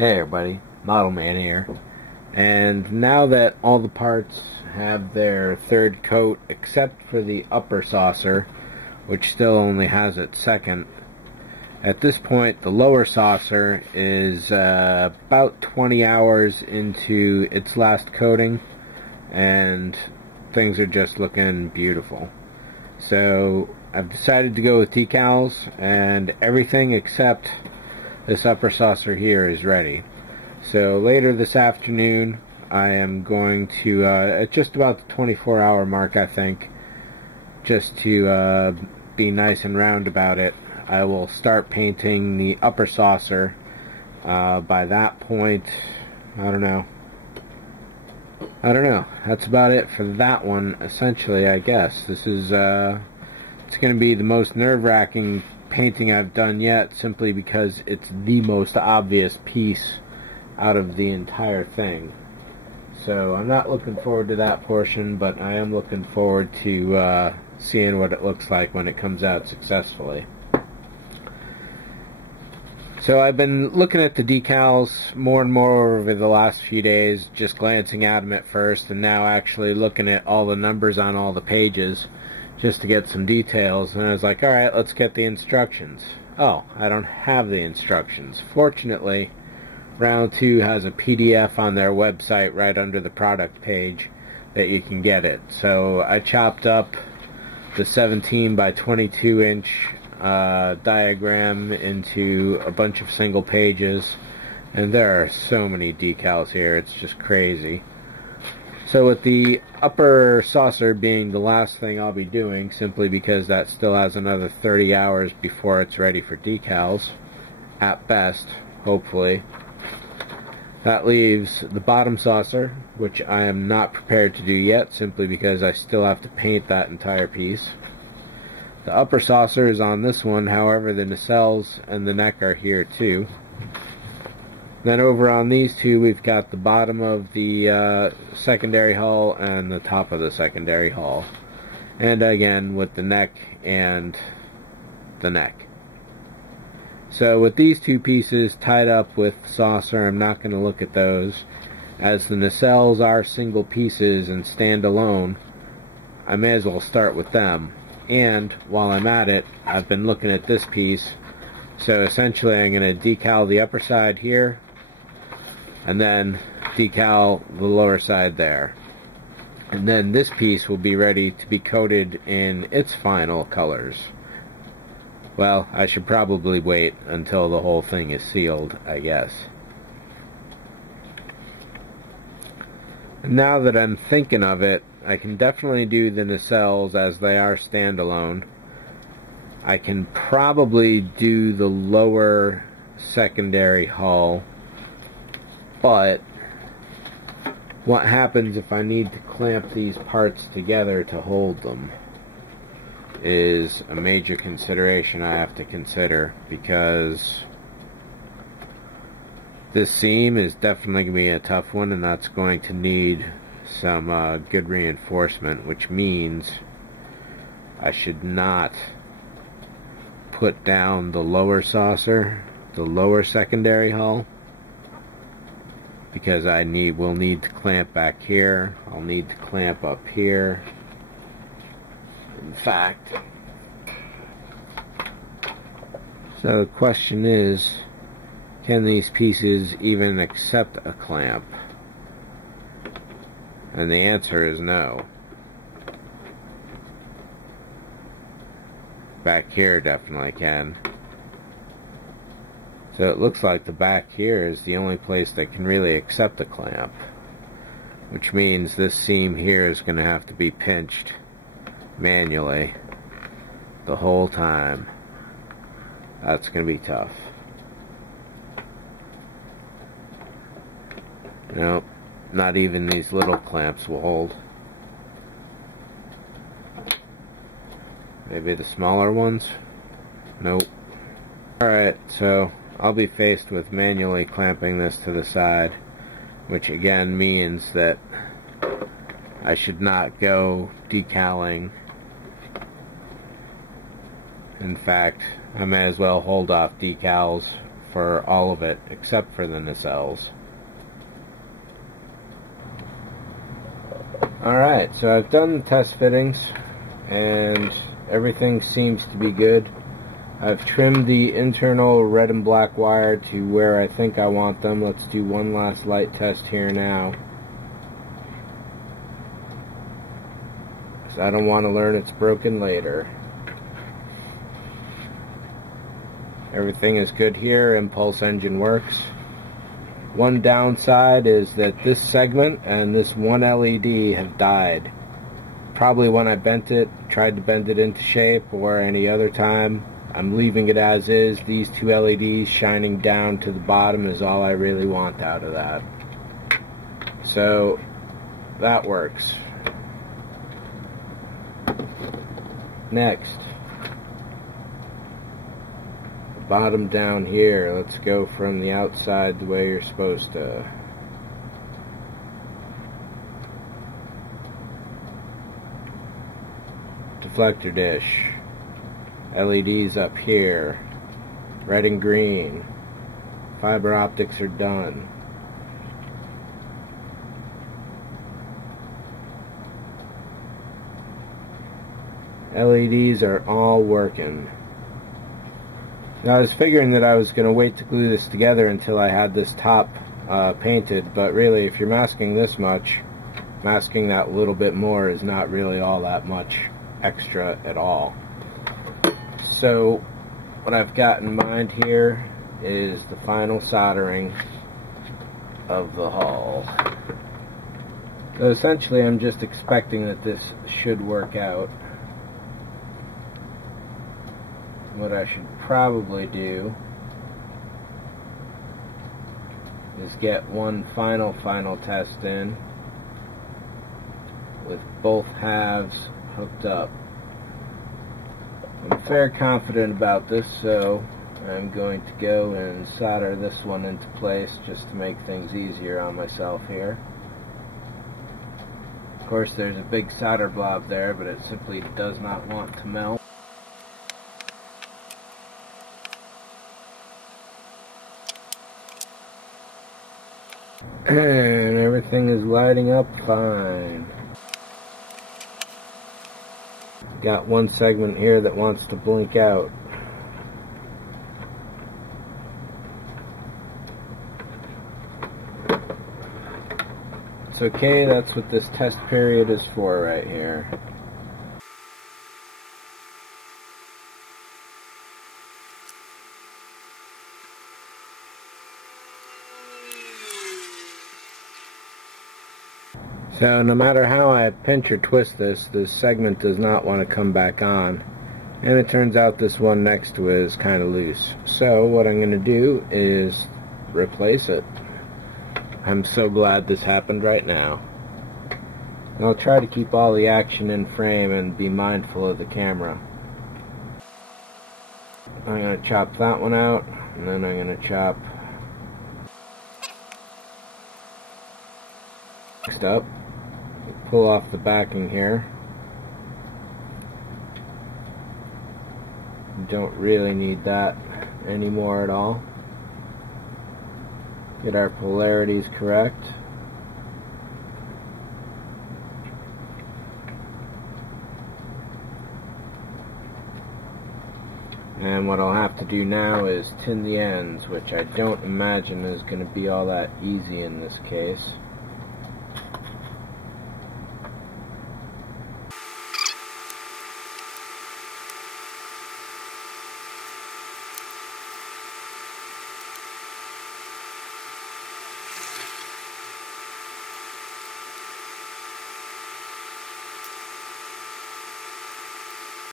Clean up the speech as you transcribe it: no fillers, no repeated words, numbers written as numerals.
Hey everybody, Model Man here. And now that all the parts have their third coat, except for the upper saucer, which still only has its second, at this point the lower saucer is about 20 hours into its last coating, and things are just looking beautiful. So I've decided to go with decals, and everything except this upper saucer here is ready. So later this afternoon I am going to, at just about the 24-hour mark I think, just to be nice and round about it, I will start painting the upper saucer. By that point, I don't know. That's about it for that one, essentially, I guess. This is, it's going to be the most nerve-wracking painting I've done yet, simply because it's the most obvious piece out of the entire thing. So I'm not looking forward to that portion, but I am looking forward to seeing what it looks like when it comes out successfully. So I've been looking at the decals more and more over the last few days, just glancing at them at first, and now actually looking at all the numbers on all the pages just to get some details. And I was like, alright, let's get the instructions. Oh, I don't have the instructions. Fortunately, Round 2 has a PDF on their website right under the product page that you can get it. So I chopped up the 17 by 22 inch diagram into a bunch of single pages, and there are so many decals here, it's just crazy. So with the upper saucer being the last thing I'll be doing, simply because that still has another 30 hours before it's ready for decals, at best, hopefully. That leaves the bottom saucer, which I am not prepared to do yet, simply because I still have to paint that entire piece. The upper saucer is on this one, however the nacelles and the neck are here too. Then over on these two we've got the bottom of the secondary hull and the top of the secondary hull. And again with the neck and the neck. So with these two pieces tied up with saucer, I'm not going to look at those. As the nacelles are single pieces and stand alone, I may as well start with them. And while I'm at it, I've been looking at this piece. So essentially I'm going to decal the upper side here, and then decal the lower side there. And then this piece will be ready to be coated in its final colors. Well, I should probably wait until the whole thing is sealed, I guess. And now that I'm thinking of it, I can definitely do the nacelles as they are standalone. I can probably do the lower secondary hull, but what happens if I need to clamp these parts together to hold them is a major consideration I have to consider, because this seam is definitely going to be a tough one, and that's going to need some good reinforcement, which means I should not put down the lower saucer, the lower secondary hull, because will need to clamp back here. I'll need to clamp up here. In fact, so the question is, can these pieces even accept a clamp? And the answer is no. Back here definitely can. So it looks like the back here is the only place that can really accept a clamp, which means this seam here is going to have to be pinched manually the whole time. That's going to be tough. Nope, not even these little clamps will hold. Maybe the smaller ones? Nope. Alright, so I'll be faced with manually clamping this to the side, which again means that I should not go decaling. In fact, I may as well hold off decals for all of it except for the nacelles. Alright, so I've done the test fittings and everything seems to be good. I've trimmed the internal red and black wire to where I think I want them. Let's do one last light test here now, because I don't want to learn it's broken later. Everything is good here. Impulse engine works. One downside is that this segment and this one LED have died. Probably when I bent it, tried to bend it into shape, or any other time. I'm leaving it as is. These two LEDs shining down to the bottom is all I really want out of that. So that works. Next, the bottom down here. Let's go from the outside the way you're supposed to. Deflector dish. LEDs up here, red and green. Fiber optics are done. LEDs are all working. Now I was figuring that I was going to wait to glue this together until I had this top painted, but really if you're masking this much, masking that little bit more is not really all that much extra at all. So what I've got in mind here is the final soldering of the hull. So essentially I'm just expecting that this should work out. What I should probably do is get one final test in with both halves hooked up. I'm fairly confident about this, so I'm going to go and solder this one into place just to make things easier on myself here. Of course there's a big solder blob there, but it simply does not want to melt. And everything is lighting up fine. Got one segment here that wants to blink out. It's okay, that's what this test period is for right here. So no matter how I pinch or twist this segment does not want to come back on. And it turns out this one next to it is kind of loose. So what I'm going to do is replace it. I'm so glad this happened right now. And I'll try to keep all the action in frame and be mindful of the camera. I'm going to chop that one out, and then I'm going to chop next up. Pull off the backing here. Don't really need that anymore at all. Get our polarities correct. And what I'll have to do now is tin the ends, which I don't imagine is going to be all that easy in this case.